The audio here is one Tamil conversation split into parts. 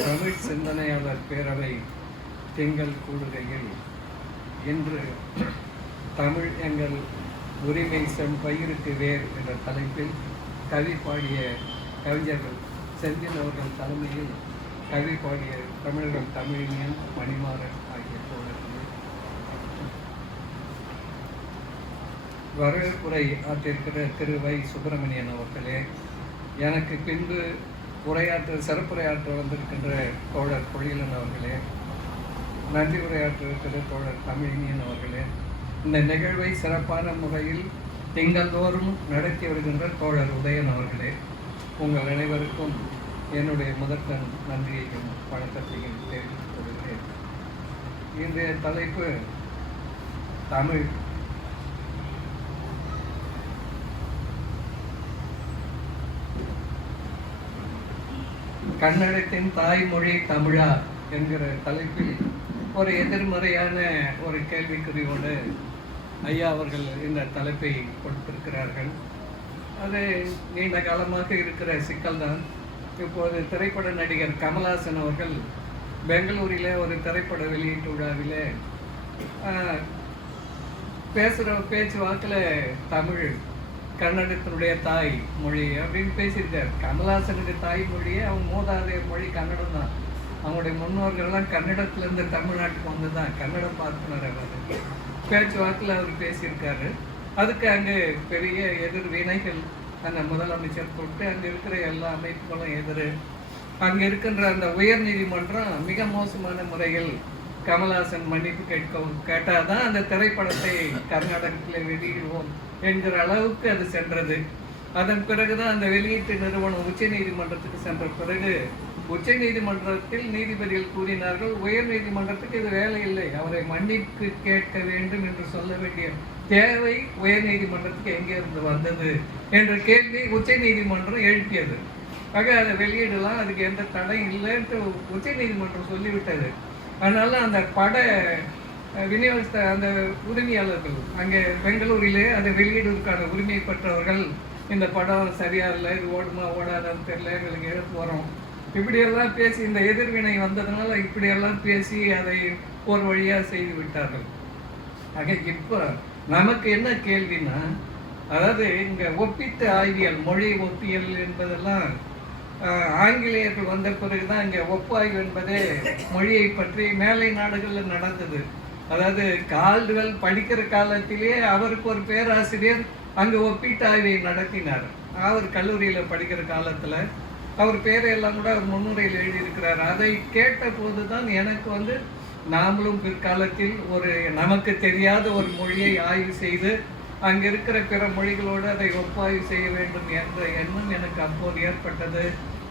தமிழ் சிந்தனையாளர் பேரவை திங்கள் கூடுகையில் இன்று தமிழ் எங்கள் உரிமை செம்பயிருக்கு வேர் என்ற தலைப்பில் கவி பாடிய கவிஞர்கள் செந்தில் அவர்கள் தலைமையில் கவி பாடிய தமிழர்கள் தமிழினியன் மணிமாறன் ஆகிய தோழர்கள் வரவேற்புரை ஆற்றிருக்கிற திரு வை சுப்பிரமணியன் அவர்களே, எனக்கு பின்பு சிறப்புரையாற்ற வந்திருக்கின்ற தோழர் பொழிலன் அவர்களே, நன்றி உரையாற்றிருக்கிற தோழர் தமிழினியன் அவர்களே, இந்த நிகழ்வை சிறப்பான முறையில் திங்கள்தோறும் நடத்தி வருகின்ற தோழர் உதயன் அவர்களே, உங்கள் அனைவருக்கும் என்னுடைய முதற்கண் நன்றியையும் வணக்கத்தையும் தெரிவித்துக் கொள்கிறேன். இன்றைய தலைப்பு தமிழ். கன்னடத்தின் தாய்மொழி தமிழா என்கிற தலைப்பில் ஒரு எதிர்மறையான ஒரு கேள்விக்குறியோடு ஐயா அவர்கள் இந்த தலைப்பை கொடுத்திருக்கிறார்கள். அது நீண்ட காலமாக இருக்கிற சிக்கல்தான். இப்போது திரைப்பட நடிகர் கமல்ஹாசன் அவர்கள் பெங்களூரில் ஒரு திரைப்பட வெளியீட்டு விழாவில் பேசுகிற பேச்சு வாக்கில் தமிழ் கன்னடத்தினுடைய தாய் மொழி அப்படின்னு பேசியிருக்கார். கமல்ஹாசனுக்கு தாய்மொழியே அவங்க மூதாதைய மொழி கன்னடம் தான். அவங்களுடைய முன்னோர்கள்லாம் கன்னடத்துலேருந்து தமிழ்நாட்டுக்கு வந்து தான் கன்னடம் பார்த்துனார். அவர் பேச்சு வாக்கில் அவர் பேசியிருக்காரு. அதுக்கு அங்கே பெரிய எதிர் வினைகள் அந்த முதலமைச்சர் தொட்டு அங்கே இருக்கிற எல்லா அமைப்புகளும் அங்கே இருக்கின்ற அந்த உயர் நீதிமன்றம் மிக மோசமான முறையில் கமல்ஹாசன் மன்னிப்பு கேட்டால் தான் அந்த திரைப்படத்தை கர்நாடகத்தில் வெளியிடுவோம் என்கிற அளவுக்கு அது சென்றது. அதன் பிறகுதான் அந்த வெளியீட்டு நிறுவனம் உச்ச நீதிமன்றத்துக்கு சென்ற பிறகு உச்ச நீதிமன்றத்தில் நீதிபதிகள் கூறினார்கள், உயர் நீதிமன்றத்துக்கு இது வேலை இல்லை, அவரை மன்னிப்பு கேட்க வேண்டும் என்று சொல்ல வேண்டிய தேவை உயர் நீதிமன்றத்துக்கு எங்கே இருந்து வந்தது என்ற கேள்வி உச்ச நீதிமன்றம் எழுப்பியது. ஆக அதை வெளியிடலாம், அதுக்கு எந்த தடையும் இல்லைன்ட்டு உச்ச நீதிமன்றம் சொல்லிவிட்டது. அதனால அந்த பட விநியோகித்த அந்த உரிமையாளர்கள் அங்கே பெங்களூரிலே அதை வெளியிடுவதற்கான உரிமை பெற்றவர்கள் இந்த படம் சரியா இல்லை, இது ஓடுமா ஓடாதான்னு தெரியல, எங்களுக்கு எழுத்து வரும், இப்படியெல்லாம் பேசி இந்த எதிர்வினை வந்ததுனால இப்படியெல்லாம் பேசி அதை ஒரு வழியாக செய்து விட்டார்கள். ஆக இப்போ நமக்கு என்ன கேள்வின்னா, அதாவது இங்கே ஒப்பிட்டு ஆய்வியல் மொழி ஒப்பியல் என்பதெல்லாம் ஆங்கிலேயர்கள் வந்த பிறகுதான் இங்கே ஒப்பாய்வு என்பதே மொழியை பற்றி மேலை நாடுகளில் நடந்தது. அதாவது கால்டுவெல் படிக்கிற காலத்திலே அவருக்கு ஒரு பேராசிரியர் அங்கே ஒப்பீட்டு ஆய்வை நடத்தினார். அவர் கல்லூரியில் படிக்கிற காலத்தில் அவர் பேரையெல்லாம் கூட அவர் முன்னுரையில் எழுதியிருக்கிறார். அதை கேட்ட போது தான் எனக்கு நாமளும் பிற்காலத்தில் ஒரு நமக்கு தெரியாத ஒரு மொழியை ஆய்வு செய்து அங்கே இருக்கிற பிற மொழிகளோடு அதை ஒப்பாய்வு செய்ய வேண்டும் என்ற எண்ணம் எனக்கு அப்போது ஏற்பட்டது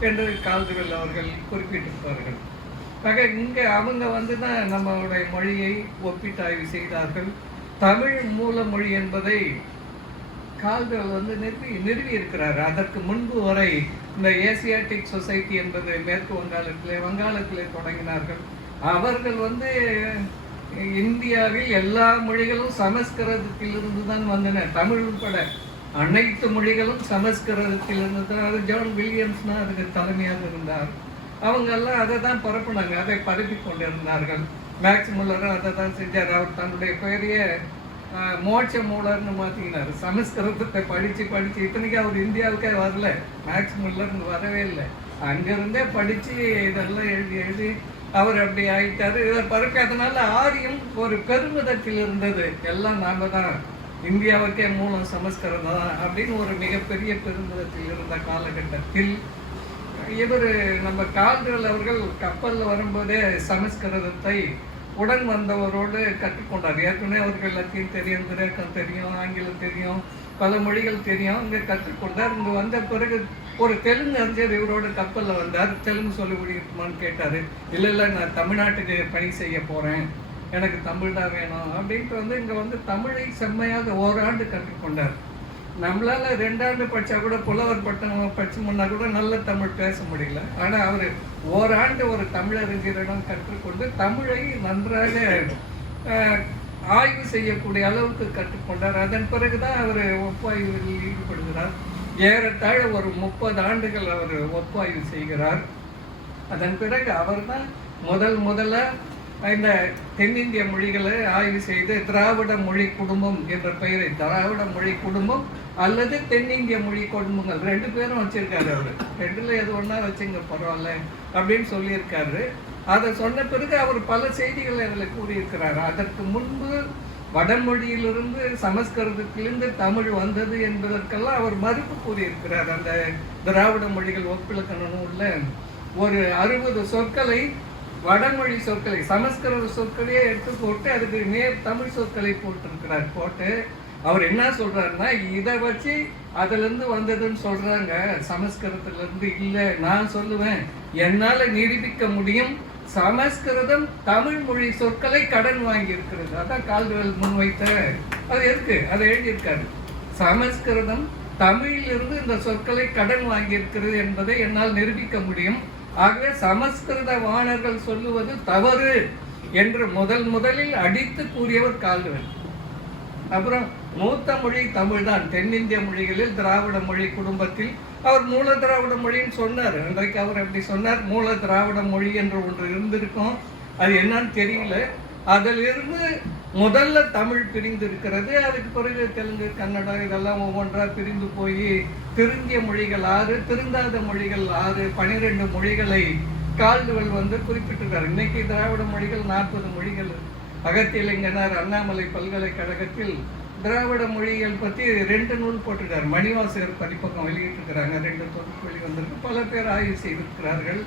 என்று கால்டுவெல் அவர்கள் குறிப்பிட்டிருப்பார்கள். ஆக இங்கே அவங்க தான் நம்மளுடைய மொழியை ஒப்பீட்டாய்வு செய்தார்கள். தமிழ் மூல மொழி என்பதை கால்டுவெல் நிறுவி இருக்கிறார். அதற்கு முன்பு வரை இந்த ஏசியாட்டிக் சொசைட்டி என்பது மேற்கு வங்காளத்திலே தொடங்கினார்கள். அவர்கள் இந்தியாவில் எல்லா மொழிகளும் சமஸ்கிருதத்திலிருந்து தான் வந்தன. தமிழ் உட்பட அனைத்து மொழிகளும் சமஸ்கிருதத்திலிருந்து தான். அது ஜான் வில்லியம்ஸ்னா அதுக்கு தலைமையாக இருந்தார். அவங்கெல்லாம் அதை தான் பரப்புனாங்க, அதை பரப்பி கொண்டிருந்தார்கள். மேக்ஸ் முல்லரும் அதை தான் செஞ்சார். அவர் தன்னுடைய பெயரையே மோட்ச மூலர்னு மாற்றினார். சமஸ்கிருதத்தை படித்து இத்தனைக்கு அவர் இந்தியாவுக்கே வரல, மேக்ஸ் முல்லர் வரவே இல்லை, அங்கிருந்தே படித்து இதெல்லாம் எழுதி அவர் அப்படி ஆகிட்டார். இதை பரப்பியதுனால ஆரியம் ஒரு பெருமிதத்தில் இருந்தது. எல்லாம் நாங்கள் தான், இந்தியாவுக்கே மூலம் சமஸ்கிருதம் தான் அப்படின்னு ஒரு மிகப்பெரிய பெருமிதத்தில் இருந்த காலகட்டத்தில் இவர் நம்ம கால்டுவெல் அவர்கள் கப்பலில் வரும்போதே சமஸ்கிருதத்தை உடன் வந்தவரோடு கற்றுக்கொண்டார். ஏற்கனவே அவர்கள் எல்லாத்தையும் தெரியும், கிரேக்கம் தெரியும், ஆங்கிலம் தெரியும், பல மொழிகள் தெரியும். இங்கே கற்றுக்கொண்டார். இங்கே வந்த பிறகு ஒரு தெலுங்கு அறிஞர் இவரோட கப்பலில் வந்தார். தெலுங்கு சொல்ல முடியுமான்னு கேட்டார். இல்லை நான் தமிழ்நாட்டுக்கு பணி செய்ய போகிறேன், எனக்கு தமிழ் தான் வேணும் அப்படின்ட்டு இங்கே தமிழை செம்மையாக ஓராண்டு கற்றுக்கொண்டார். நம்மளால 2 ஆண்டு படித்தா கூட புலவர் பட்டம் படிச்சு முன்னா கூட நல்ல தமிழ் பேச முடியல. ஆனால் அவர் ஓராண்டு ஒரு தமிழறிஞரிடம் கற்றுக்கொண்டு தமிழை நன்றாக ஆய்வு செய்யக்கூடிய அளவுக்கு கற்றுக்கொண்டார். அதன் பிறகுதான் அவர் ஒப்பாய்வில் ஈடுபடுகிறார். ஏறத்தாழ ஒரு 30 ஆண்டுகள் அவர் ஒப்பாய்வு செய்கிறார். அதன் பிறகு அவர் தான் முதல்ல இந்த தென்னிந்திய மொழிகளை ஆய்வு செய்து திராவிட மொழி குடும்பம் என்ற பெயரை, திராவிட மொழி குடும்பம் அல்லது தென்னிந்திய மொழி குடும்பங்கள் 2 பேரும் வச்சிருக்காரு. அவர் 2ல் எது ஒன்றா வச்சுங்க பரவாயில்ல அப்படின்னு சொல்லியிருக்காரு. அதை சொன்ன பிறகு அவர் பல செய்திகளை அதில் கூறியிருக்கிறார். அதற்கு முன்பு வடமொழியிலிருந்து சமஸ்கிருதத்திலிருந்து தமிழ் வந்தது என்பதற்கெல்லாம் அவர் மறுப்பு கூறியிருக்கிறார். அந்த திராவிட மொழிகள் ஒப்பிலக்கண நூலில் ஒரு 60 சொற்களை, வடமொழி சொற்களை, சமஸ்கிருத சொற்களையே எடுத்து போட்டு அதுக்கு நேர் தமிழ் சொற்களை போட்டிருக்கிறார். போட்டு அவர் என்ன சொல்றாருன்னா, இதை வச்சு அதுலேருந்து வந்ததுன்னு சொல்றாங்க, சமஸ்கிருதத்திலிருந்து இல்லை. நான் சொல்லுவேன், என்னால் நிரூபிக்க முடியும், சமஸ்கிருதம் தமிழ் மொழி சொற்களை கடன் வாங்கி இருக்கிறது. அதான் கால்டுவெல் முன்வைத்த, அது இருக்கு, அதை எழுதியிருக்காரு. சமஸ்கிருதம் தமிழிலிருந்து இந்த சொற்களை கடன் வாங்கி இருக்கிறது என்பதை என்னால் நிரூபிக்க முடியும். ஆகவே சமஸ்கிருத வாணர்கள் சொல்லுவது தவறு என்று முதலில் அடித்து கூறியவர் கால்டுவெல். அப்புறம் மூத்த மொழி தமிழ் தான். தென்னிந்திய மொழிகளில் திராவிட மொழி குடும்பத்தில் அவர் மூல திராவிட மொழின்னு சொன்னார். அன்றைக்கு அவர் அப்படி சொன்னார். மூல திராவிட மொழி என்று ஒன்று இருந்திருக்கும், அது என்னன்னு தெரியல. அதிலிருந்து முதல்ல தமிழ் பிரிந்து இருக்கிறது. அதுக்கு பிறகு தெலுங்கு, கன்னடம் இதெல்லாம் ஒவ்வொன்றா பிரிந்து போய் திருந்திய மொழிகள் 6, திருந்தாத மொழிகள் 6, 12 மொழிகளை கால்டுவெல் குறிப்பிட்டிருக்கார். இன்னைக்கு திராவிட மொழிகள் 40 மொழிகள். அகத்தியலிங்கனார் அண்ணாமலை பல்கலைக்கழகத்தில் திராவிட மொழிகள் பற்றி 2 நூல் போட்டிருக்கார். மணிவாசகர் பதிப்பகம் வெளியிட்டிருக்கிறாங்க. 2 தொகுப்பு வெளிவந்திருக்கு. பல பேர் ஆய்வு செய்திருக்கிறார்கள்.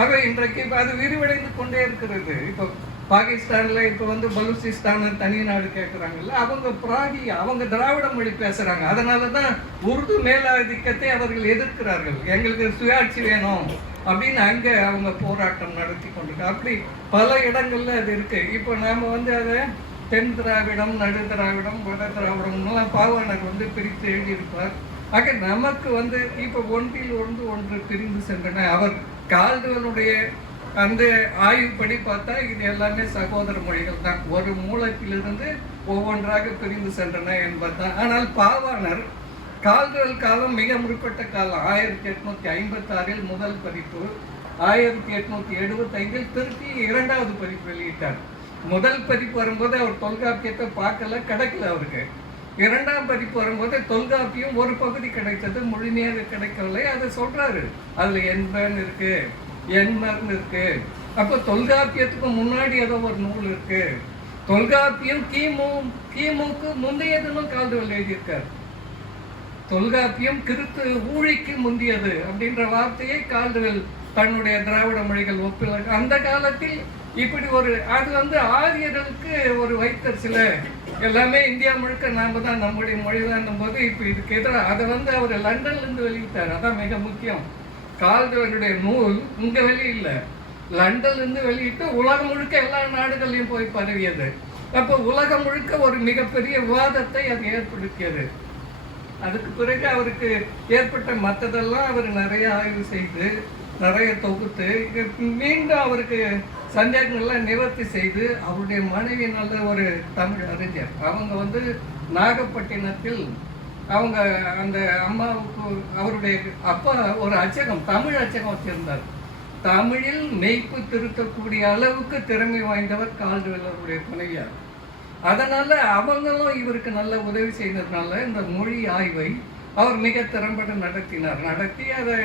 ஆக இன்றைக்கு அது விரிவடைந்து கொண்டே இருக்கிறது. இப்போ பாகிஸ்தானில் இப்போ பலூச்சிஸ்தான் தனி நாடு கேட்குறாங்கல்ல, அவங்க திராவிட மொழி பேசுகிறாங்க. அதனால தான் உருது மேலாதிக்கத்தை அவர்கள் எதிர்க்கிறார்கள். எங்களுக்கு சுயாட்சி வேணும் அப்படின்னு அங்கே அவங்க போராட்டம் நடத்தி கொண்டிருக்காங்க. அப்படி பல இடங்கள்ல அது இருக்கு. இப்போ நாம் அதை தென் திராவிடம், நடு திராவிடம், வட திராவிடம்லாம் பாவாணர் பிரித்து எழுதியிருப்பார். ஆக நமக்கு இப்போ ஒன்றில் ஒன்று பிரிந்து சென்றன. அவர் கால்டுவெல்லுடைய அந்த ஆய்வுப்படி பார்த்தா இது எல்லாமே சகோதர மொழிகள் தான். ஒரு மூலத்திலிருந்து ஒவ்வொன்றாக பிரிந்து சென்றன என்பதுதான். ஆனால் பாவாணர் கால்டுவெல் காலம் மிக முற்பட்ட காலம். 1856 முதல் பதிப்பு, 1875 திருப்பி 2வது பதிப்பு வெளியிட்டார். முதல் பதிப்பு வரும்போது அவர் தொல்காப்பியத்தை பார்க்கல, கிடைக்கல அவருக்கு. 2ஆம் பதிப்பு வரும்போது தொல்காப்பியம் ஒரு பகுதி கிடைத்தது, முழுமையாக கிடைக்கவில்லை. அதை சொல்றாரு, அதுல என்பன்னு இருக்கு, எண்மர்னு இருக்கு. அப்போ தொல்காப்பியத்துக்கு முன்னாடி ஏதோ ஒரு நூல் இருக்கு. தொல்காப்பியம் கிமுக்கு முந்தையதுன்னு கால்டுவெல் எழுதியிருக்காரு. தொல்காப்பியம் கிறித்து ஊழிக்கு முந்தியது அப்படின்ற வார்த்தையை கால்டுவெல் தன்னுடைய திராவிட மொழிகள் ஒப்பில் அந்த காலத்தில் இப்படி அது ஆரியர்களுக்கு ஒரு வைத்த சில எல்லாமே இந்தியா முழுக்க நாம தான் நம்முடைய மொழி தான் போது இப்போ இதுக்கு எதிராக அதை அவர் லண்டன்லேருந்து வெளியிட்டார். அதான் மிக முக்கியம். கால்டுவெல்லுடைய நூல் இங்கே வெளியில்லை, லண்டன்லேருந்து வெளியிட்டு உலகம் முழுக்க எல்லா நாடுகள்லையும் போய் பரவியது. அப்போ உலகம் முழுக்க ஒரு மிகப்பெரிய விவாதத்தை அது ஏற்படுத்தியது. அதுக்கு பிறகு அவருக்கு ஏற்பட்ட மற்றதெல்லாம் அவர் நிறைய ஆய்வு செய்து நிறைய தொகுத்து மீண்டும் அவருக்கு சந்தேகங்கள்லாம் நிவர்த்தி செய்து அவருடைய மனைவி நல்ல ஒரு தமிழ் அறிஞர். அவங்க நாகப்பட்டினத்தில் அவங்க அந்த அம்மாவுக்கு அவருடைய அப்பா ஒரு அச்சகம், தமிழ் அச்சகம் வச்சிருந்தார். தமிழில் மெய்ப்பு திருத்தக்கூடிய அளவுக்கு திறமை வாய்ந்தவர் கால்டுவெல் அவருடைய துணைவியார். அதனால அவங்களும் இவருக்கு நல்ல உதவி செய்ததுனால இந்த மொழி ஆய்வை அவர் மிக திறம்பட நடத்தி அதை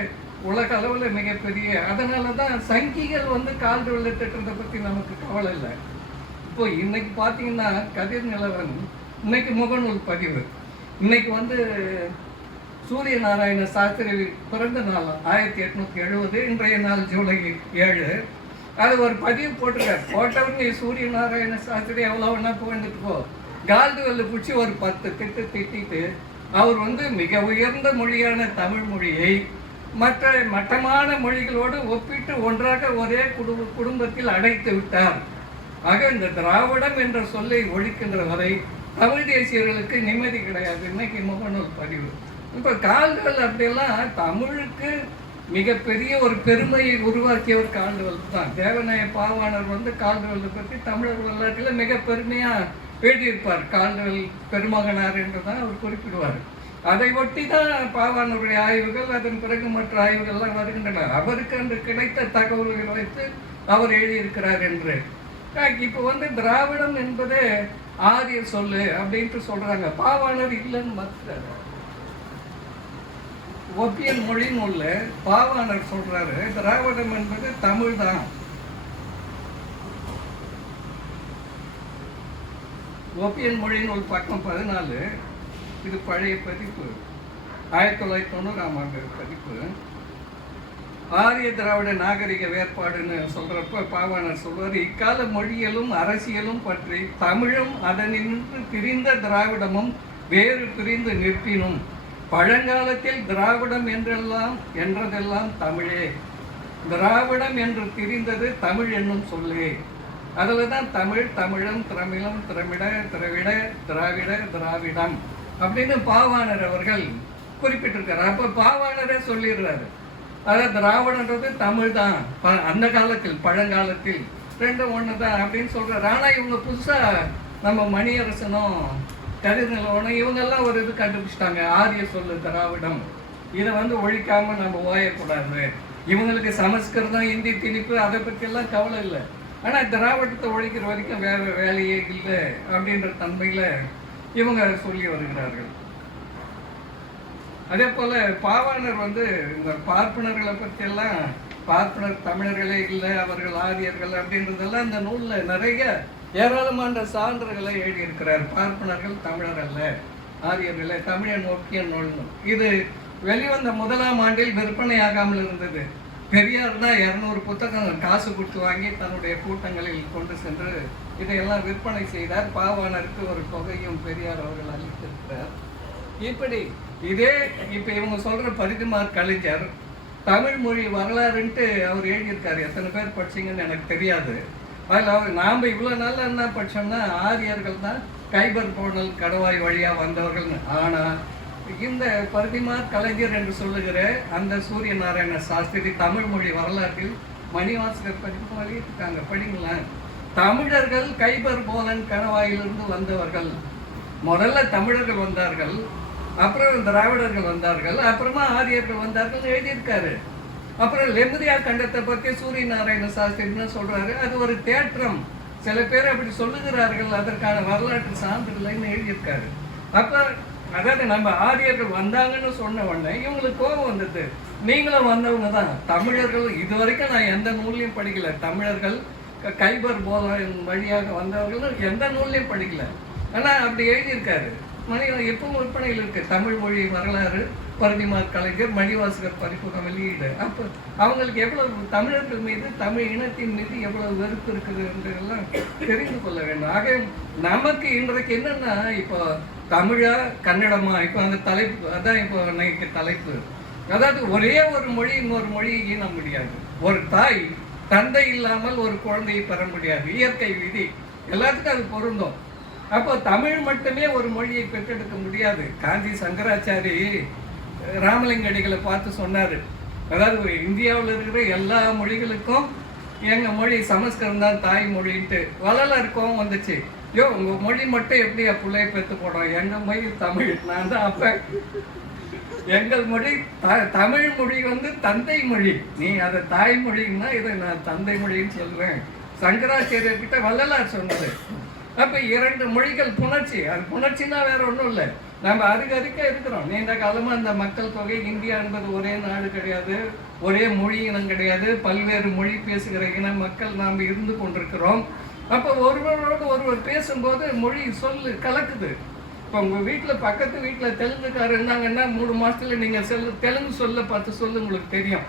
உலக அளவில் மிகப்பெரிய. அதனால தான் சங்கிகள் கால்டுவெல் திட்டத்தை பற்றி நமக்கு கவலை இல்லை. இப்போ இன்னைக்கு பார்த்தீங்கன்னா கதிர் நிலவன் இன்னைக்கு முகநூல் பதிவு, இன்னைக்கு சூரிய நாராயண சாஸ்திரி பிறந்த நாள் 1870, இன்றைய நாள் ஜூலை 7. அது ஒரு பதிவு போட்டிருக்காரு. போட்டவங்க சூரிய நாராயண சாஸ்திரி எவ்வளோ வேணா போயிட்டு போ, கால்டுவெல்ல பிடிச்சி ஒரு 10 திட்டிட்டு அவர் மிக உயர்ந்த மொழியான தமிழ் மொழியை மட்டமான மொழிகளோடு ஒப்பிட்டு ஒன்றாக ஒரே குடும்பத்தில் அடைத்து விட்டார். ஆக இந்த திராவிடம் என்ற சொல்லை ஒழிக்கின்ற வரை தமிழ் தேசியர்களுக்கு நிம்மதி கிடையாது. இன்னைக்கு முகநூல் பதிவு. இப்போ கால்டுவெல் அப்படியெல்லாம் தமிழுக்கு மிகப்பெரிய ஒரு பெருமையை உருவாக்கியவர் கால்டுவெல் தான். தேவநாய பாவாணர் கால்டுவெல்லை பற்றி தமிழர் வரலாற்றில் மிக பெருமையாக எழுதியிருப்பார். கால்டுவெல் பெருமகனார் என்று தான் அவர் குறிப்பிடுவார். அதை ஒட்டி தான் பாவாணருடைய ஆய்வுகள், அதன் பிறகு மற்ற ஆய்வுகள்லாம் வருகின்றன. அவருக்கு அன்று கிடைத்த தகவல்களை வைத்து அவர் எழுதியிருக்கிறார் என்று. இப்போ திராவிடம் என்பது ஆரிய சொல்லு அப்படின்ட்டு சொல்றாங்க. பாவாணர் இல்லைன்னு மறுக்கிறார். ஒப்பியன் மொழி நூல்ல பாவாணர் சொல்றாரு, திராவிடம் என்பது தமிழ் தான். ஒப்பியன் மொழி நூல் பக்கம் 14, இது பழைய பதிப்பு, 1990ஆம் ஆண்டு பதிப்பு. ஆரிய திராவிட நாகரிக வேறுபாடுன்னு சொல்றப்ப பாவாணர் சொல்வார், இக்கால மொழியியலும் அரசியலும் பற்றி தமிழும் அதனின்று பிரிந்த திராவிடமும் வேறு பிரிந்து நிற்பினும் பழங்காலத்தில் திராவிடம் என்றதெல்லாம் தமிழே. திராவிடம் என்று பிரிந்தது தமிழ் என்னும் சொல்லே. அதில் தான் தமிழ், தமிழம், திரமிழம், திரமிட, திரவிட, திராவிட, திராவிடம் அப்படின்னு பாவாணர் அவர்கள் குறிப்பிட்டிருக்காரு. அப்போ பாவாணரே சொல்லிடுறாரு, அதாவது திராவிடன்றது தமிழ் தான், அந்த காலத்தில் பழங்காலத்தில் ரெண்டும் ஒன்று தான் அப்படின்னு சொல்கிறார். ஆனால் இவங்க புதுசாக நம்ம மணியரசனும் கதிர்நிலவனும் இவங்கெல்லாம் ஒரு இது கண்டுபிடிச்சிட்டாங்க, ஆரிய சொல்லு திராவிடம். இதை ஒழிக்காமல் நம்ம ஓயக்கூடாது. இவங்களுக்கு சமஸ்கிருதம், இந்தி திணிப்பு அதை பற்றியெல்லாம் கவலை இல்லை. ஆனால் திராவிடத்தை ஒழிக்கிற வரைக்கும் வேறு வேலையே இல்லை அப்படின்ற தன்மையில் இவங்க சொல்லி வருகிறார்கள். அதே போல் பாவாணர் இந்த பார்ப்பனர்களை பற்றியெல்லாம், பார்ப்பனர் தமிழர்களே இல்லை, அவர்கள் ஆரியர்கள் அப்படின்றதெல்லாம் இந்த நூலில் நிறைய ஏராளமான சான்றுகளை எழுதியிருக்கிறார். பார்ப்பனர்கள் தமிழர் அல்ல, ஆரியர்களே, தமிழன் ஒப்பிய நூல். இது வெளிவந்த 1ஆம் ஆண்டில் விற்பனையாகாமல் இருந்தது. பெரியார் தான் 200 புத்தகங்கள் காசு கொடுத்து வாங்கி தன்னுடைய கூட்டங்களில் கொண்டு சென்று இதையெல்லாம் விற்பனை செய்தார். பாவாணருக்கு ஒரு தொகையும் பெரியார் அவர்கள் அளித்திருக்கிறார். இப்படி இதே இப்போ இவங்க சொல்கிற பரிதிமார் கலைஞர் தமிழ் மொழி வரலாறுன்ட்டு அவர் எழுதியிருக்காரு. எத்தனை பேர் படிச்சிங்கன்னு எனக்கு தெரியாது. அதில் நாம் இவ்வளோ நாளில் என்ன படித்தோம்னா ஆரியர்கள் தான் கைபர் போனல் கடவாய் வழியாக வந்தவர்கள்னு. ஆனால் இந்த பரிதிமார் கலைஞர் என்று சொல்லுகிற அந்த சூரிய நாராயண சாஸ்திரி தமிழ் மொழி வரலாற்றில் மணிவாசகர் பதிப்பு வெளியிட்டிருக்காங்க, படிங்களேன். தமிழர்கள் கைபர் போலன் கணவாயிலிருந்து வந்தவர்கள். முதல்ல தமிழர்கள் வந்தார்கள், அப்புறம் திராவிடர்கள் வந்தார்கள், அப்புறமா ஆரியர்கள் வந்தார்கள் எழுதியிருக்காரு. அப்புறம் லெமுரியா கண்டத்தை பற்றி சூரிய நாராயண சாஸ்திரின்னு சொல்றாரு. அது ஒரு தேற்றம், சில பேர் அப்படி சொல்லுகிறார்கள், அதற்கான வரலாற்று சான்றுகள்னு எழுதியிருக்காரு. அப்போ அதாவது நம்ம ஆரியர்கள் வந்தாங்கன்னு சொன்ன உடனே இவங்களுக்கு கோபம் வந்தது. நீங்களும் வந்தவங்க தான் தமிழர்கள். இது வரைக்கும் நான் எந்த நூல்லையும் படிக்கல, தமிழர்கள் கைபர் போல வழியாக வந்தவர்கள் எந்த நூல்லையும் படிக்கல. ஆனால் அப்படி எழுதியிருக்காரு. எப்பவும் விற்பனையில் இருக்கு தமிழ் மொழி வரலாறு, பரிதிமார் கலைஞர், மணிவாசகர் பதிப்பகம் வெளியீடு. அப்போ அவங்களுக்கு எவ்வளவு தமிழர்கள் மீது, தமிழ் இனத்தின் மீது எவ்வளவு வெறுப்பு இருக்குது என்றெல்லாம் தெரிந்து கொள்ள வேண்டும். ஆக நமக்கு இன்றைக்கு என்னன்னா, இப்போ தமிழா கன்னடமா, இப்போ அந்த தலைப்பு அதான் இப்போ இன்னைக்கு தலைப்பு. அதாவது ஒரே ஒரு மொழி இன்னொரு மொழியை ஈன முடியாது. ஒரு தாய் தந்தை இல்லாமல் ஒரு குழந்தையை பெற முடியாது, இயற்கை விதி, எல்லாத்துக்கும் அது பொருந்தும். அப்போ தமிழ் மட்டுமே ஒரு மொழியை பெற்றெடுக்க முடியாது. காஞ்சி சங்கராச்சாரி ராமலிங்க அடிகளை பார்த்து சொன்னார், அதாவது இந்தியாவில் இருக்கிற எல்லா மொழிகளுக்கும் எங்கள் மொழி சமஸ்கிருதம் தான் தாய்மொழின்ட்டு. வள்ளலாருக்கும் வந்துச்சு, யோ உங்கள் மொழி மட்டும் எப்படி பிள்ளையை பெற்று போடும், எங்கள் மொழி தமிழ். நான் தான் அப்போ எங்கள் மொழி தமிழ் மொழி தந்தை மொழி, நீ அதை தாய்மொழின்னா இதை நான் தந்தை மொழின்னு சொல்லுவேன். சங்கராச்சாரியர்கிட்ட வள்ளலார் சொன்னது. அப்போ 2 மொழிகள் புணர்ச்சி. அது புணர்ச்சின்னா வேற ஒன்றும் இல்லை, நம்ம அருகருக்க இருக்கிறோம். நீண்ட காலமாக அந்த மக்கள் தொகை, இந்தியா என்பது ஒரே நாடு கிடையாது, ஒரே மொழி இனம் கிடையாது, பல்வேறு மொழி பேசுகிற இன மக்கள் நாம் இருந்து கொண்டிருக்கிறோம். அப்போ ஒருவரோடு ஒருவர் பேசும்போது மொழி சொல்லு கலக்குது. இப்போ உங்கள் வீட்டில் பக்கத்து வீட்டில் தெலுங்குக்காரர் இருந்தாங்கன்னா 3 மாதத்தில் நீங்கள் தெலுங்கு சொல்ல 10 சொல்லு உங்களுக்கு தெரியும்.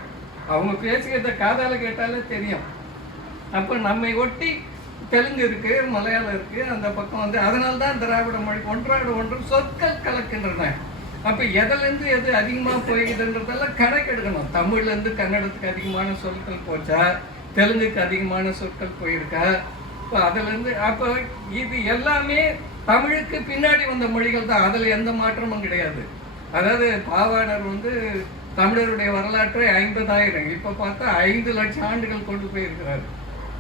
அவங்க பேசுகிறத காதால் கேட்டாலே தெரியும். அப்போ நம்மை ஒட்டி தெலுங்கு இருக்கு, மலையாளம் இருக்கு, அந்த பக்கம் அதனால தான் திராவிட மொழி ஒன்றாடு ஒன்று சொற்கள் கலக்கின்றன. அப்போ எதுலேருந்து எது அதிகமாக போய்குதுன்றதெல்லாம் கணக்கெடுக்கணும். தமிழ்லேருந்து கன்னடத்துக்கு அதிகமான சொற்கள் போச்சா, தெலுங்குக்கு அதிகமான சொற்கள் போயிருக்கா, இப்போ அதுலேருந்து அப்போ இது எல்லாமே தமிழுக்கு பின்னாடி வந்த மொழிகள் தான், அதில் எந்த மாற்றமும் கிடையாது. அதாவது பாவாணர் தமிழருடைய வரலாற்றை 50,000, இப்போ பார்த்தா 5 லட்சம் ஆண்டுகள் கொண்டு போயிருக்கிறார்.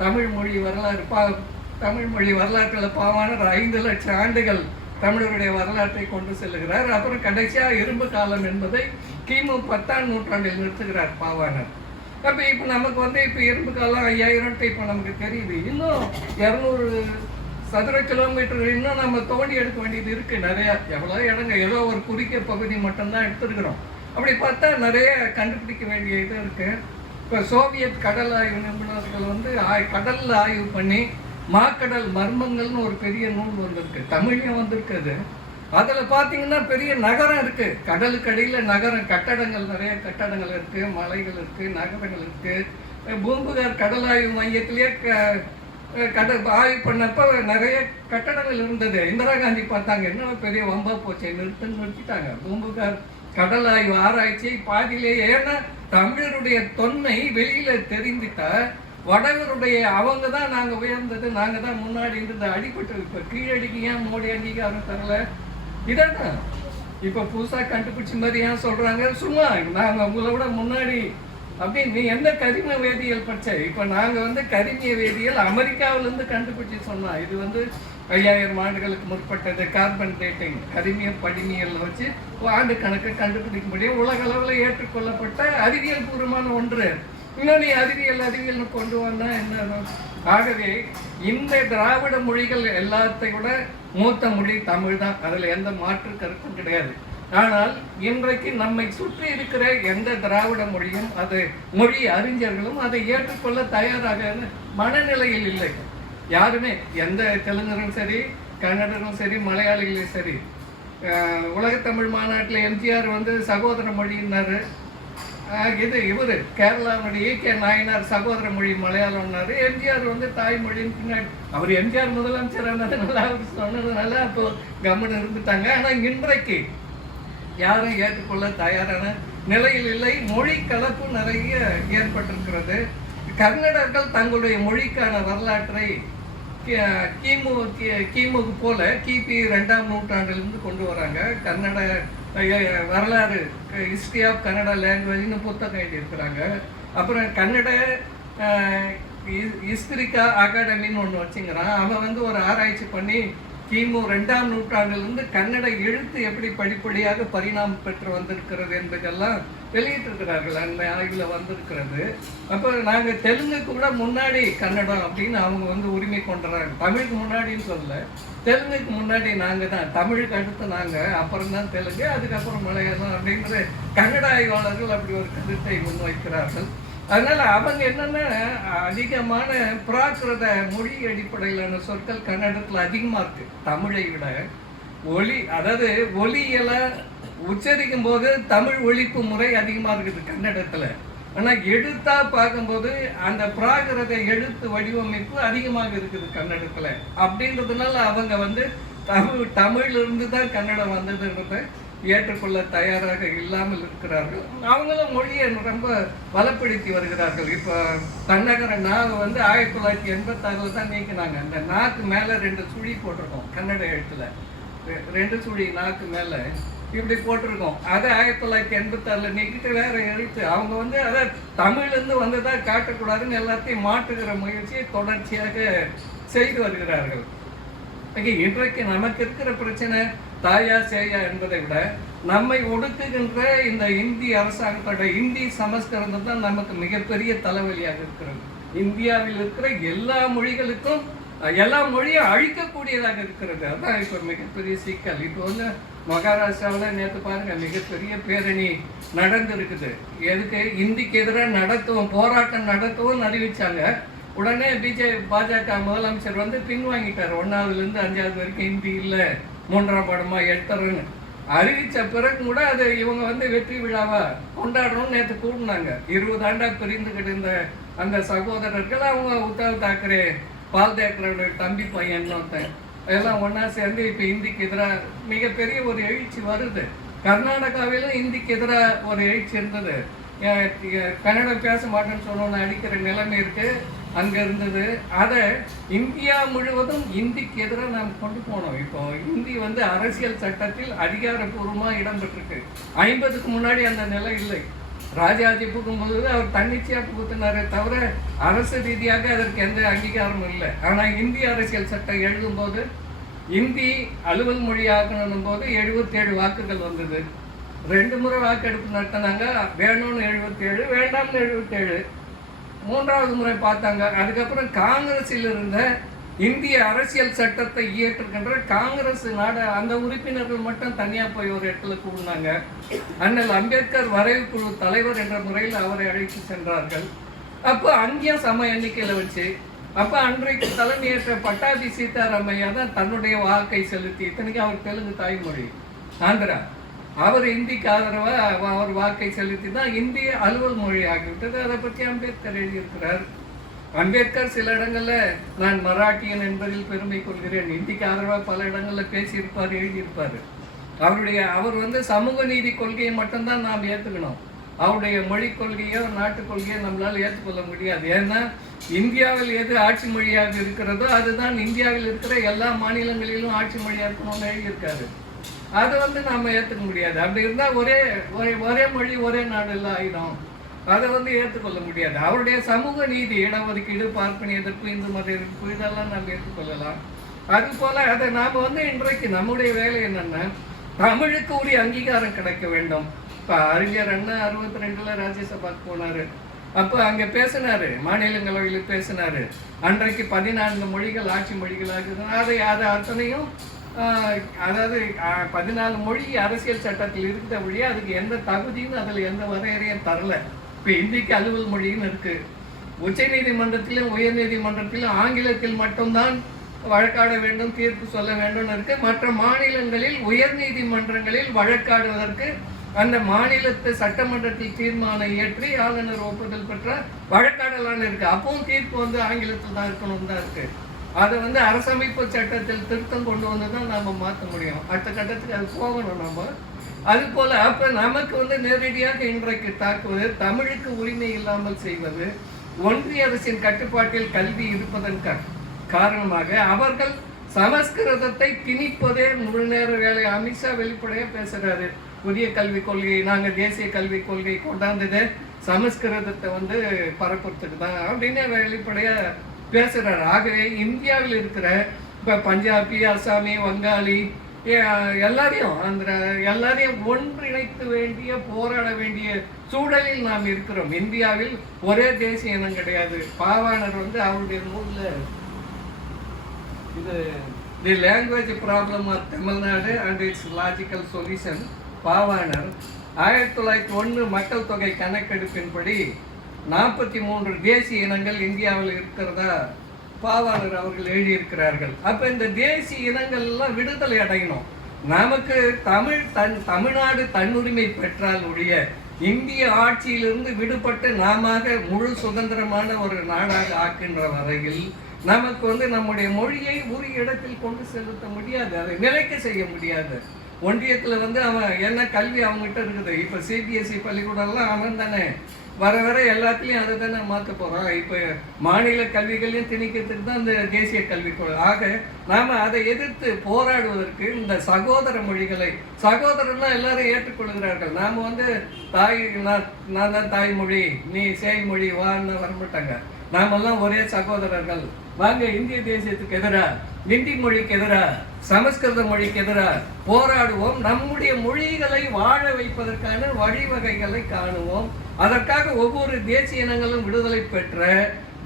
தமிழ் மொழி வரலாறு தமிழ் மொழி வரலாற்றில் பாவாணர் 5 லட்சம் ஆண்டுகள் தமிழருடைய வரலாற்றை கொண்டு செல்லுகிறார். அப்புறம் கடைசியாக இரும்பு காலம் என்பதை கிமு 10ஆம் நூற்றாண்டில் நிறுத்துகிறார் பாவாணர். அப்போ இப்போ நமக்கு வந்து இப்போ இரும்பு காலம் 5000 இப்போ நமக்கு தெரியுது. இன்னும் 200 சதுர கிலோமீட்டர் இன்னும் நம்ம தோண்டி எடுக்க வேண்டியது இருக்குது. நிறையா எவ்வளோ இடங்க, ஏதோ ஒரு குறுகிய பகுதி மட்டும்தான் எடுத்துருக்குறோம். அப்படி பார்த்தா நிறைய கண்டுபிடிக்க வேண்டிய இது இருக்குது. இப்போ சோவியத் கடல் ஆய்வு நிபுணர்கள் வந்து கடலில் ஆய்வு பண்ணி மாக்கடல் மர்மங்கள்னு ஒரு பெரிய நூல் வந்திருக்கு, தமிழையும் வந்திருக்குது. அதில் பார்த்தீங்கன்னா பெரிய நகரம் இருக்குது, கடலுக்கு அடியில் நகரம், கட்டடங்கள், நிறைய கட்டடங்கள் இருக்குது, மலைகள் இருக்குது, நகரங்கள் இருக்குது. பூம்புகார் கடல் ஆய்வு மையத்திலேயே கடல் ஆய்வு பண்ணப்போ நிறைய கட்டடங்கள் இருந்தது. இந்திரா காந்தி பார்த்தாங்க, என்ன பெரிய வம்பா போச்சு, நிறுத்திட்டாங்க பூம்புகார் கடல் ஆய்வு ஆராய்ச்சி பாதியிலேயே. ஏன்னா தமிழருடைய தொன்மை வெளியில தெரிஞ்சுட்டா வடவருடைய அவங்க தான் நாங்கள் உயர்ந்தது, நாங்கள் தான் முன்னாடி இருந்தது அடிபட்டு. இப்போ கீழடிக்கு ஏன் மோடி அங்கீகாரம் தரல? இதான இப்போ புதுசாக கண்டுபிடிச்ச மாதிரி ஏன் சொல்கிறாங்க? சும்மா நாங்கள் உங்களை விட முன்னாடி அப்படின்னு. நீ எந்த கரிம வேதியியல் படிச்ச? இப்போ நாங்கள் வந்து கரிமிய வேதியியல் அமெரிக்காவிலேருந்து கண்டுபிடிச்சி சொன்னோம். இது வந்து 5000 ஆண்டுகளுக்கு முற்பட்டது. கார்பன் டேட்டிங் கரிமிய படிமியல் வச்சு ஆண்டு கணக்கு கண்டுபிடிக்க முடியும். உலக அளவில் ஏற்றுக்கொள்ளப்பட்ட அறிவியல் பூர்வமான ஒன்று. இன்னும் நீ அறிவியல்னு கொண்டு வந்தா என்ன? ஆகவே இந்த திராவிட மொழிகள் எல்லாத்தை விட மூத்த மொழி தமிழ் தான். அதில் எந்த மாற்று கருத்தும் கிடையாது. ஆனால் இன்றைக்கு நம்மை சுற்றி இருக்கிற எந்த திராவிட மொழியும், அது மொழி அறிஞர்களும் அதை ஏற்றுக்கொள்ள தயாராக மனநிலையில் இல்லை யாருமே. எந்த தெலுங்கரும் சரி, கன்னடரும் சரி, மலையாளிகளும் சரி. உலகத்தமிழ் மாநாட்டில் எம்ஜிஆர் வந்து சகோதர மொழின்னாரு. இவர் கேரளாவுடைய கே நாயனார் சகோதர மொழி மலையாளம்னாரு. எம்ஜிஆர் வந்து தாய்மொழின்னு பின்னாடி அவர் எம்ஜிஆர் முதலமைச்சர் ஆனதுனால அவர் சொன்னதுனால அப்போ கவனம் இருந்துட்டாங்க. ஆனால் இன்றைக்கு யாரும் ஏற்றுக்கொள்ள தயாரான நிலையில் இல்லை. மொழி கலப்பு நிறைய ஏற்பட்டிருக்கிறது. கன்னடர்கள் தங்களுடைய மொழிக்கான வரலாற்றை கிமுக்கு போல கிபி 2ஆம் நூற்றாண்டிலிருந்து கொண்டு வராங்க. கன்னட வரலாறு, ஹிஸ்ட்ரி ஆஃப் கன்னடா லாங்குவேஜ்னு புத்தகம் எழுதியிருக்கிறாங்க. அப்புறம் கன்னட ஹிஸ்டரிக்கா அகாடமின்னு ஒன்று வச்சுங்கிறான். அவன் வந்து ஒரு ஆராய்ச்சி பண்ணி கிமு 2ஆம் நூற்றாண்டிலிருந்து கன்னட எழுத்து எப்படி படிப்படியாக பரிணாமம் பெற்று வந்திருக்கிறது என்பதெல்லாம் வெளியிட்டிருக்கிறார்கள். அந்த ஆய்வில் வந்திருக்கிறது. அப்போ நாங்கள் தெலுங்குக்கு கூட முன்னாடி கன்னடம் அப்படின்னு அவங்க வந்து உரிமை கொண்டுறாங்க. தமிழுக்கு முன்னாடின்னு சொல்லல, தெலுங்குக்கு முன்னாடி நாங்கள் தான், தமிழுக்கு அடுத்து நாங்கள், அப்புறம் தான் தெலுங்கு, அதுக்கப்புறம் மலையாளம் அப்படின்ற கன்னட ஆய்வாளர்கள் அப்படி ஒரு கருத்தை முன்வைக்கிறார்கள். அதனால அவங்க என்னன்னா அதிகமான பிராகிருத மொழி அடிப்படையிலான சொற்கள் கன்னடத்தில் அதிகமாக இருக்கு தமிழை விட. அதாவது ஒலியில உச்சரிக்கும் போது தமிழ் ஒலிப்பு முறை அதிகமாக இருக்குது கன்னடத்தில். ஆனால் எழுத்தா பார்க்கும்போது அந்த பிராகிருத எழுத்து வடிவமைப்பு அதிகமாக இருக்குது கன்னடத்தில். அப்படின்றதுனால அவங்க வந்து தமிழிலிருந்து தான் கன்னடம் வந்ததுன்றதை ஏற்றுக்கொள்ள தயாராக இல்லாமல் இருக்கிறார்கள். அவங்களும் மொழியை ரொம்ப பலப்படுத்தி வருகிறார்கள். இப்போ தன்னகர நாவை வந்து 1986 தான் நீக்கினாங்க. அந்த நாக்கு மேலே 2 சுழி போட்டிருக்கோம் கன்னட எழுத்துல, 2 சுழி நாக்கு மேலே இப்படி போட்டிருக்கோம். அதை 1986 நீக்கிட்டு வேற எழுத்து. அவங்க வந்து அதை தமிழ்லேருந்து வந்ததாக காட்டக்கூடாதுன்னு எல்லாத்தையும் மாற்றுகிற முயற்சியை தொடர்ச்சியாக செய்து வருகிறார்கள். இன்றைக்கு நமக்கு இருக்கிற பிரச்சனை தாயா சேயா என்பதை விட நம்மை ஒடுக்குகின்ற இந்த இந்திய அரசாங்கத்தோட இந்தி சமஸ்கிருதம் தான் நமக்கு மிகப்பெரிய தலைவலியாக இருக்கிறது. இந்தியாவில் இருக்கிற எல்லா மொழிகளுக்கும் எல்லா மொழியும் அழிக்கக்கூடியதாக இருக்கிறது. அதுதான் இப்போ மிகப்பெரிய சிக்கல். இப்போ வந்து மகாராஷ்டிராவில் நேற்று பாருங்க மிகப்பெரிய பேரணி நடந்திருக்குது. எதுக்கு? இந்திக்கு எதிராக போராட்டம் நடத்தவும் அறிவிச்சாங்க. உடனே பாஜக முதலமைச்சர் வந்து பின்வாங்கிட்டார். 1ஆவதுலேருந்து 5ஆவது வரைக்கும் ஹிந்தி இல்லை, 3ஆம் பாடமா எடுத்துறன்னு அறிவித்த பிறகு கூட அது இவங்க வந்து வெற்றி விழாவா கொண்டாடணும்னு நேற்று கூட்டினாங்க. 20 ஆண்டா பிரிந்துகிட்டு இருந்த அந்த சகோதரர்கள், அவங்க உத்தவ் தாக்கரே, பால் தாக்கரேயோட தம்பி பையன் ஒருத்தன், எல்லாம் ஒன்றா சேர்ந்து இப்போ இந்திக்கு எதிராக மிகப்பெரிய ஒரு எழுச்சி வருது. கர்நாடகாவிலும் இந்திக்கு எதிராக ஒரு எழுச்சி இருந்தது. கன்னடம் பேச மாட்டேன்னு சொன்னோன்னு அடிக்கிற நிலைமை இருக்கு, அங்கே இருந்தது. அதை இந்தியா முழுவதும் இந்திக்கு எதிராக நாம் கொண்டு போனோம். இப்போ இந்தி வந்து அரசியல் சட்டத்தில் அதிகாரப்பூர்வமாக இடம்பெற்றிருக்கு. 50க்கு முன்னாடி அந்த நிலை இல்லை. ராஜாஜி புகும்போது அவர் தன்னிச்சையாக புகுத்தினாரே தவிர அரசு ரீதியாக அதற்கு எந்த அங்கீகாரமும் இல்லை. ஆனால் இந்திய அரசியல் சட்டம் எழுதும்போது இந்தி அலுவல் மொழியாக்கணும் போது 77 வாக்குகள் வந்தது. 2 முறை வாக்கெடுப்பு நடத்தினாங்க. வேணும்னு 77, வேண்டாம்னு 77. 3வது முறை பார்த்தாங்க. அதுக்கப்புறம் காங்கிரஸில் இருந்த இந்திய அரசியல் சட்டத்தை இயற்றுகின்ற காங்கிரஸ் அந்த உறுப்பினர்கள் மட்டும் தனியாக போய் ஒரு இடத்துல கூடினாங்க. அண்ணல் அம்பேத்கர் வரைவு குழு தலைவர் என்ற முறையில் அவரை அழைத்து சென்றார்கள். அப்போ அங்கேயும் சம எண்ணிக்கையில் வச்சு அப்போ அன்றைக்கு தலைமையேற்ற பட்டாபி சீதாராமையா தான் தன்னுடைய வாக்கை செலுத்தி, இத்தனைக்கு அவர் தெலுங்கு தாய்மொழி, ஆந்திரா, அவர் இந்திக்கு ஆதரவாக அவர் வாக்கை செலுத்தி தான் இந்திய அலுவல் மொழி ஆகிவிட்டது. அதை பற்றி அம்பேத்கர் எழுதியிருக்கிறார். அம்பேத்கர் சில இடங்களில் நான் மராட்டியன் என்பதில் பெருமை கொள்கிறேன், இந்திக்கு ஆதரவாக பல இடங்களில் பேசியிருப்பார், எழுதியிருப்பார். அவர் சமூக நீதி கொள்கையை மட்டும்தான் நாம் ஏற்றுக்கணும். அவருடைய மொழி கொள்கையோ நாட்டு கொள்கையோ நம்மளால் ஏற்றுக்கொள்ள முடியாது. ஏன்னா இந்தியாவில் எது ஆட்சி மொழியாக இருக்கிறதோ அதுதான் இந்தியாவில் இருக்கிற எல்லா மாநிலங்களிலும் ஆட்சி மொழியாக இருக்கணும்னு எழுதியிருக்காரு. அதை நாம் ஏற்றுக்க முடியாது. அப்படி இருந்தால் ஒரே மொழி ஒரே நாடுல ஆயிடும். அதை ஏற்றுக்கொள்ள முடியாது. அவருடைய சமூக நீதி, இடஒதுக்கீடு, பார்ப்பன எதிர்ப்பு, இந்து மத எதிர்ப்பு, இதெல்லாம் நாம் ஏற்றுக்கொள்ளலாம். அதுபோல் அதை நாம் இன்றைக்கு நம்முடைய வேலை என்னென்னா, தமிழுக்கு உரிய அங்கீகாரம் கிடைக்க வேண்டும். இப்போ அறிஞர் அண்ணா 62ல் ராஜ்யசபாக்கு போனார். அப்போ அங்கே பேசினார், மாநிலங்களவையில் பேசினார். அன்றைக்கு 14 மொழிகள் ஆட்சி மொழிகளாக அதை அத்தனையும் அதாவது 14 மொழி அரசியல் சட்டத்தில் இருக்கிற மொழி, அதுக்கு எந்த தகுதியும் அதில் எந்த வரையறையும் தரல. இப்போ இந்திக்கு அலுவல் மொழின்னு இருக்குது. உச்ச நீதிமன்றத்திலும் உயர் நீதிமன்றத்திலும் ஆங்கிலத்தில் மட்டும்தான் வழக்காட வேண்டும், தீர்ப்பு சொல்ல வேண்டும் இருக்கு. மற்ற மாநிலங்களில் உயர் நீதிமன்றங்களில் வழக்காடுவதற்கு அந்த மாநிலத்தை சட்டமன்றத்தில் தீர்மானம் இயற்றி ஆளுநர் ஒப்புதல் பெற்ற வழக்காடலான்னு இருக்கு. அப்பவும் தீர்ப்பு ஆங்கிலத்தில் தான் இருக்கணும் தான் இருக்கு. அதை அரசமைப்பு சட்டத்தில் திருத்தம் கொண்டு வந்து தான் நம்ம மாற்ற முடியும். அடுத்த கட்டத்துக்கு அது போகணும் நம்ம. அதுபோல் அப்போ நமக்கு நேரடியாக இன்றைக்கு தாக்குவது, தமிழுக்கு உரிமை இல்லாமல் செய்வது, ஒன்றிய அரசின் கட்டுப்பாட்டில் கல்வி இருப்பதன் காரணமாக அவர்கள் சமஸ்கிருதத்தை திணிப்பதே முழு நேர வேலை. அமித்ஷா வெளிப்படையாக பேசுகிறாரு, புதிய கல்விக் கொள்கை, நாங்கள் தேசிய கல்விக் கொள்கை கொண்டாந்தது சமஸ்கிருதத்தை பரப்புறதுக்கு தான் அப்படின்னு வெளிப்படையாக பேசுகிறார். ஆகவே இந்தியாவில் இருக்கிற இப்போ பஞ்சாபி, அசாமி, வங்காளி எல்லாரையும் ஒன்றிணைக்க வேண்டிய, போராட வேண்டிய சூழலில் நாம் இருக்கிறோம். இந்தியாவில் ஒரே தேசிய இனம் கிடையாது. பாவாணர் அவருடைய நூலில் இது the language problem of Tamil Nadu and its logical solution, Pavanar 1901 மக்கள் தொகை கணக்கெடுப்பின்படி 43 தேசிய இனங்கள் இந்தியாவில் இருக்கிறதா பாவாணர் அவர்கள் எழுதியிருக்கிறார்கள். அப்போ இந்த தேசிய இனங்கள்லாம் விடுதலை அடையணும். நமக்கு தமிழ்நாடு தன்னுரிமை பெற்றால் ஒழிய இந்திய ஆட்சியிலிருந்து விடுபட்டு நாம முழு சுதந்திரமான ஒரு நாடாக ஆக்கின்ற வரையில் நமக்கு நம்முடைய மொழியை ஒரு இடத்தில் கொண்டு செலுத்த முடியாது, அதை நிலைக்க செய்ய முடியாது. ஒன்றியத்தில் அவன் என்ன கல்வி அவங்ககிட்ட இருக்குது. இப்போ சிபிஎஸ்சி பள்ளிக்கூடம்லாம் அவன் தானே வர எல்லாத்துலேயும் அதை தானே மாற்ற போகிறான். இப்போ மாநில கல்விகளையும் திணிக்கிறதுக்கு தான் இந்த தேசிய கல்விக் கொள்கை. ஆக நாம் அதை எதிர்த்து போராடுவதற்கு இந்த சகோதர மொழிகளை, சகோதரர்லாம் எல்லாரும் ஏற்றுக்கொள்கிறார்கள். நாம் நான் தான் தாய்மொழி, நீ சேய்மொழி வான்னு வரமாட்டாங்க. நாமெல்லாம் ஒரே சகோதரர்கள், வாங்க இந்திய தேசியத்துக்கு எதிராக, இந்தி மொழிக்கு எதிராக, சமஸ்கிருத மொழிக்கு எதிராக போராடுவோம். நம்முடைய மொழிகளை வாழ வைப்பதற்கான வழிவகைகளை காணுவோம். அதற்காக ஒவ்வொரு தேசிய இனங்களும் விடுதலை பெற்ற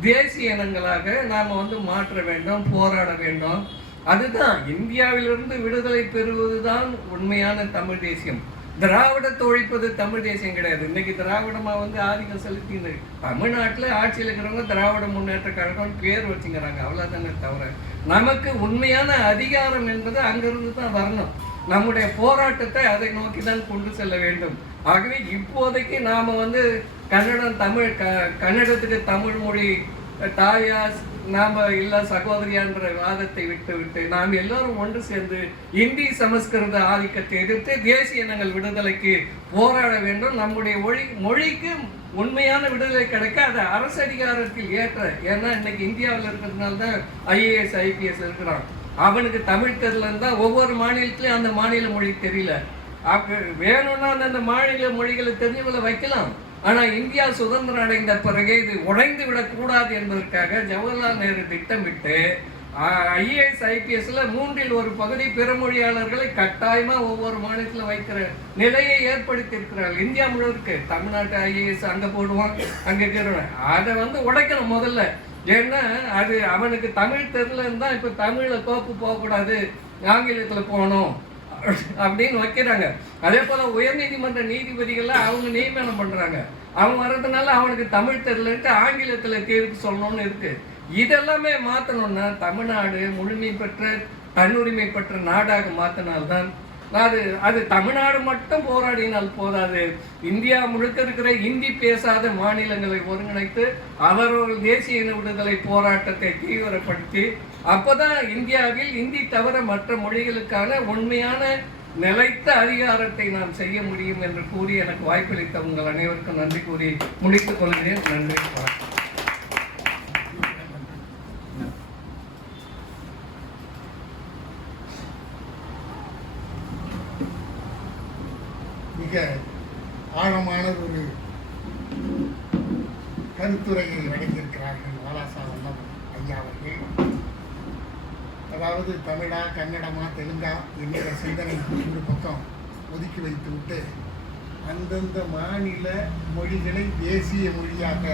தேசிய இனங்களாக நாம் மாற்ற வேண்டும், போராட வேண்டும். அதுதான் இந்தியாவிலிருந்து விடுதலை பெறுவதுதான் உண்மையான தமிழ் தேசியம். திராவிடத்தை ஒழிப்பது தமிழ் தேசியம் கிடையாது. இன்னைக்கு திராவிடமா ஆதிக்கம் செலுத்தினது. தமிழ்நாட்டில் ஆட்சியில் இருக்கிறவங்க திராவிட முன்னேற்ற கழகம் பேர் வச்சுக்கிறாங்க, அவ்வளோதானே தவிர நமக்கு உண்மையான அதிகாரம் என்பது அங்கிருந்து தான் வரணும். நம்முடைய போராட்டத்தை அதை நோக்கி தான் கொண்டு செல்ல வேண்டும். ஆகவே இப்போதைக்கு நாம் கன்னடம் தமிழ் கன்னடத்துக்கு தமிழ் மொழி தாயா நாம் இல்லை சகோதரியான்ற வாதத்தை விட்டு நாம் எல்லாரும் ஒன்று சேர்ந்து இந்தி சமஸ்கிருத ஆதிக்கத்தை எதிர்த்து தேசிய இனங்கள் விடுதலைக்கு போராட வேண்டும். நம்முடைய மொழிக்கு உண்மையான விடுதலை கிடைக்க அதை அரசு அதிகாரத்தில் ஏற்ற. ஏன்னா இன்னைக்கு இந்தியாவில் இருக்கிறதுனால தான் IAS IPS இருக்கிறான். அவனுக்கு தமிழ் தெரியலன்னு ஒவ்வொரு மாநிலத்திலையும் அந்த மாநில மொழி தெரியல. வேணும்னா அந்த மாநில மொழிகளை தெரிஞ்சவங்களை வைக்கலாம். ஆனால் இந்தியா சுதந்திரம் அடைந்த பிறகு இது உடைந்து விடக்கூடாது என்பதற்காக ஜவஹர்லால் நேரு திட்டமிட்டு ஐஏஎஸ் ஐபிஎஸ்ல 1/3 பகுதி பிற மொழியாளர்களை கட்டாயமா ஒவ்வொரு மாநிலத்தில் வைக்கிற நிலையை ஏற்படுத்தி இருக்கிறார்கள். இந்தியா முழுவதுக்கு தமிழ்நாட்டு ஐஏஎஸ் அங்க போடுவான், அங்க இருக்கிறவன் அதை உடைக்கணும் முதல்ல. ஏன்னா அது அவனுக்கு தமிழ் தெரியலன்னு தான் இப்ப தமிழ்ல கோப்பு போகக்கூடாது, ஆங்கிலத்துல போகணும் அப்படின்னு வைக்கிறாங்க. அதே போல உயர்நீதிமன்ற நீதிபதிகள்லாம் அவங்க நியமனம் பண்றாங்க. அவன் வர்றதுனால அவனுக்கு தமிழ் தெரியலன்ட்டு ஆங்கிலத்துல தீர்ப்பு சொல்லணும்னு இருக்கு. இதெல்லாமே மாற்றணும்னா தமிழ்நாடு முழுமை பெற்ற தன்னுரிமை பெற்ற நாடாக மாற்றினால்தான் அது தமிழ்நாடு மட்டும் போராடினால் போதாது. இந்தியா முழுக்க இருக்கிற இந்தி பேசாத மாநிலங்களை ஒருங்கிணைத்து அவர்கள் தேசிய இன விடுதலை போராட்டத்தை தீவிரப்படுத்தி அப்போதான் இந்தியாவில் இந்தி தவிர மற்ற மொழிகளுக்கான உண்மையான நிலைத்த அதிகாரத்தை நாம் செய்ய முடியும் என்று கூறி எனக்கு வாய்ப்பளித்த உங்கள் அனைவருக்கும் நன்றி கூறி முடித்துக் கொள்கிறேன். நன்றி, வணக்கம். மிக ஆழமான ஒரு கருத்துரையை வழங்கியிருக்கிறார்கள் வாலாசா வல்லபன் ஐயா அவர்கள். அதாவது தமிழா கன்னடமா தெலுங்கா என்கிற சிந்தனை ஒரு பக்கம் ஒதுக்கி வைத்து விட்டு அந்தந்த மாநில மொழிகளை தேசிய மொழியாக